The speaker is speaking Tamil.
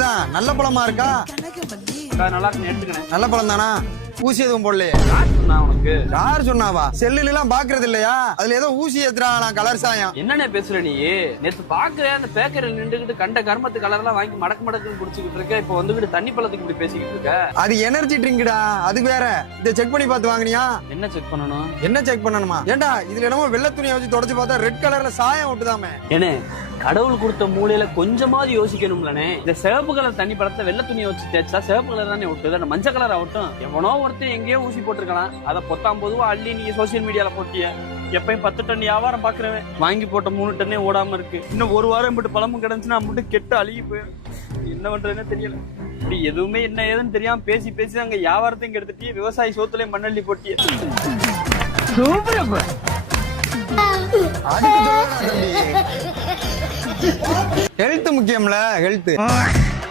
இருக்குதான். நல்ல பழமா இருக்கா? நல்லா இருக்கு, எடுத்துக்கிறேன். நல்ல பழம் தானா? ஊசி எதுவும் போடலையே? உனக்கு யார் சொன்னாவா? செல்லுல எல்லாம் பாக்குறது இல்லையா? அதுல ஏதோ ஊசி ஏத்துறான் கலர் சாயம். என்னன்னு பேசுற நீ? நேத்து பாக்குறேன் அந்த பேக்கரில் நின்றுகிட்டு கண்ட கருமத்து கலர் எல்லாம் வாங்கி மடக்கு மடக்குன்னு குடிச்சுக்கிட்டு இருக்க. இப்ப வந்துகிட்டு தண்ணி பழத்துக்கு இப்படி பேசிக்கிட்டு இருக்க. அது எனர்ஜி ட்ரிங்க்டா, அது வேற. இதை செக் பண்ணி பார்த்து வாங்கினியா? என்ன செக் பண்ணணும்? என்ன செக் பண்ணணுமா? ஏண்டா இதுல என்னமோ வெள்ளை துணியை வச்சு தொடச்சு பார்த்தா ரெட் கலர்ல சாயம் விட்டுதாமே. ஏனே கடவுள் கொடுத்த மூலையில கொஞ்சமாவது யோசிக்கணும்லனே. இந்த சிவப்பு கலர் தண்ணி பழத்தை வெள்ளை துணியை வச்சு தேய்ச்சா சிவப்பு கலர் தானே விட்டுது, மஞ்சள் கலர் ஆகட்டும். எவனோ ஒருத்தர் எங்கேயோ ஊசி போட்டிருக்கலாம், அதை 19 அள்ளி நீங்க சோசியல் மீடியால போட்டிய. எப்பயும் 10 டன் வியாபாரம் பாக்குறவன் வாங்கி போட்ட 3 டன்னே ஓடாம இருக்கு. இன்னும் ஒரு வாரம் மட்டும் பழமும் கிடைச்சுன்னா மட்டும் கெட்டு அழுகி போயிடும். என்ன பண்றதுன்னு தெரியல. இப்படி எதுவுமே என்ன ஏதுன்னு தெரியாம பேசி பேசி அங்க வியாபாரத்தையும் கெடுத்துட்டிய, விவசாயி சோத்துலயும் மண்ணள்ளி போட்டிய. Health முக்கியம்ல, health.